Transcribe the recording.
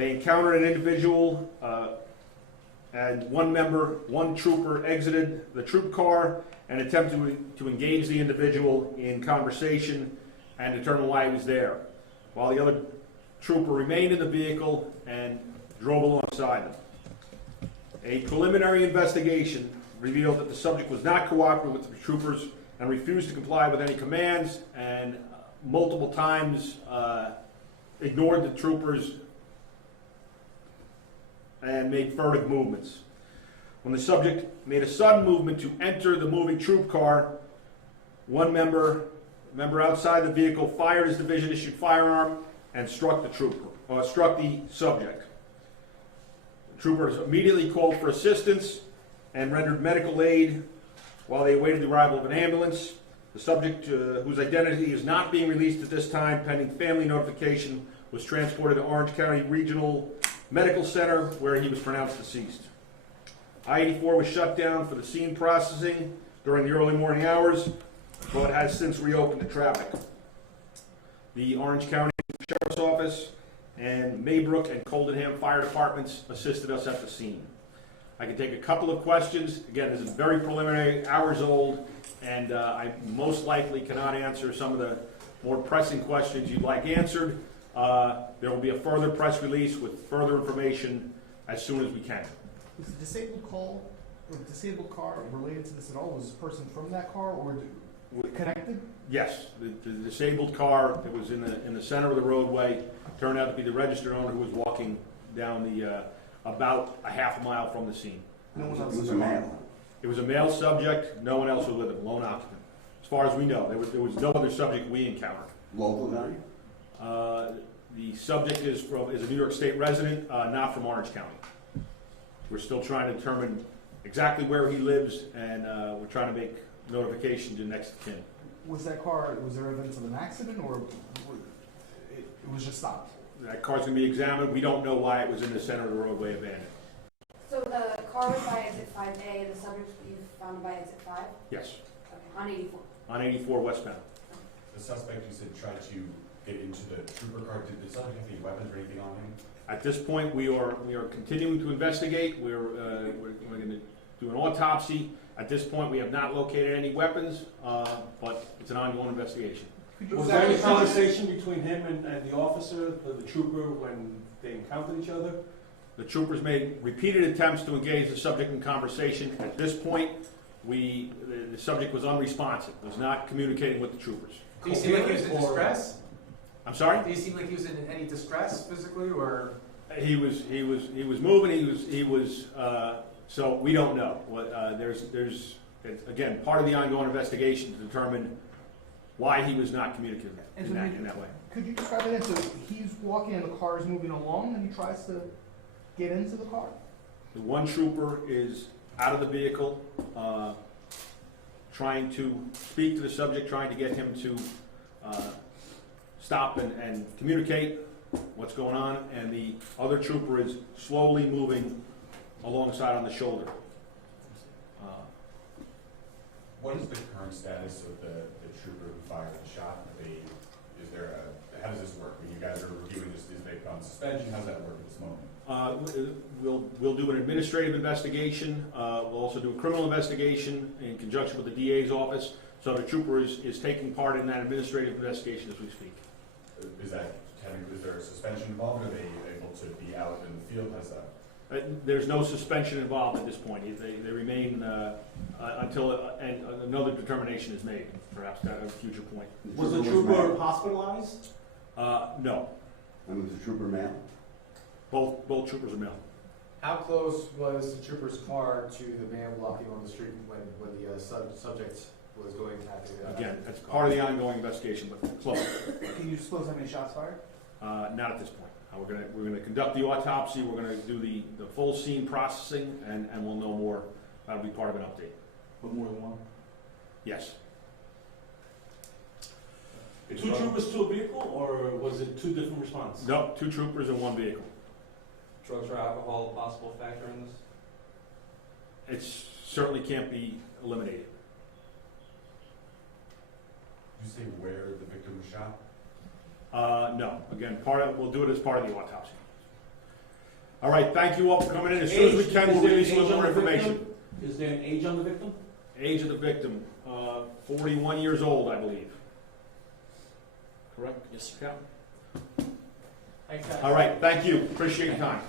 They encountered an individual, and one trooper exited the troop car and attempted to engage the individual in conversation and determine why he was there, while the other trooper remained in the vehicle and drove alongside them. A preliminary investigation revealed that the subject was not cooperative with the troopers and refused to comply with any commands, and multiple times ignored the troopers and made furtive movements. When the subject made a sudden movement to enter the moving troop car, one member outside the vehicle fired his division-issued firearm and struck the subject. The troopers immediately called for assistance and rendered medical aid while they awaited the arrival of an ambulance. The subject, whose identity is not being released at this time pending family notification, was transported to Orange County Regional Medical Center, where he was pronounced deceased. I-84 was shut down for the scene processing during the early morning hours, but has since reopened to traffic. The Orange County Sheriff's Office and Maybrook and Coldenham Fire Departments assisted us at the scene. I can take a couple of questions. Again, this is very preliminary, hours old, and I most likely cannot answer some of the more pressing questions you'd like answered. There will be a further press release with further information as soon as we can. Was the disabled call or the disabled car related to this at all? Was this person from that car or connected? Yes, the disabled car that was in the center of the roadway turned out to be the registered owner who was walking down the about a half a mile from the scene. No one else It was a male. It was a male subject. No one else was with him. Lone occupant. As far as we know, there was no other subject we encountered. Local guy? The subject is a New York State resident, not from Orange County. We're still trying to determine exactly where he lives, and we're trying to make notification to next of kin. Was that car, was there evidence of an accident or it was just stopped? That car's going to be examined. We don't know why it was in the center of the roadway abandoned. So the car was by exit 5A, the subject you found by exit 5? Yes, Okay, on 84. on 84 westbound. The suspect, you said, tried to get into the trooper car. Did the subject have any weapons or anything on him? At this point, we are continuing to investigate. We're going to do an autopsy. At this point, we have not located any weapons, but it's an ongoing investigation. Was there any conversation between him and the officer, the trooper, when they encountered each other? The troopers made repeated attempts to engage the subject in conversation. At this point, the subject was unresponsive, was not communicating with the troopers. Do you seem like he was in distress? I'm sorry? Do you seem like he was in any distress physically, or? He was moving. So we don't know. There's again, part of the ongoing investigation to determine why he was not communicating in that way. Could you describe it? So he's walking and the car is moving along and he tries to get into the car? The one trooper is out of the vehicle, trying to speak to the subject, trying to get him to stop and communicate what's going on, and the other trooper is slowly moving alongside on the shoulder. What is the current status of the trooper who fired the shot? How does this work? When you guys are reviewing this, is they on suspension? How does that work at this moment? We'll do an administrative investigation. We'll also do a criminal investigation in conjunction with the DA's office. So the trooper is taking part in that administrative investigation as we speak. Is there a suspension involved? Are they able to be out in the field? How's that? There's no suspension involved at this point. They remain until another determination is made, perhaps at a future point. Was the trooper hospitalized? No. And was the trooper male? Both troopers are male. How close was the trooper's car to the man walking on the street when the subject was going at the Again, that's part of the ongoing investigation, but close. Can you disclose how many shots fired? Not at this point. We're gonna conduct the autopsy. We're gonna do the full scene processing, and we'll know more. That'll be part of an update. But more than one? Yes. Two troopers to a vehicle, or was it two different responses? No, two troopers in one vehicle. Drugs or alcohol a possible factor in this? It certainly can't be eliminated. Did you say where the victim was shot? No. Again, we'll do it as part of the autopsy. All right, thank you all for coming in. As soon as we can, we'll release a little more information. Is there an age on the victim? Age of the victim, 41 years old, I believe. Correct? Yes, Captain? Thanks, guys. All right, thank you. Appreciate your time.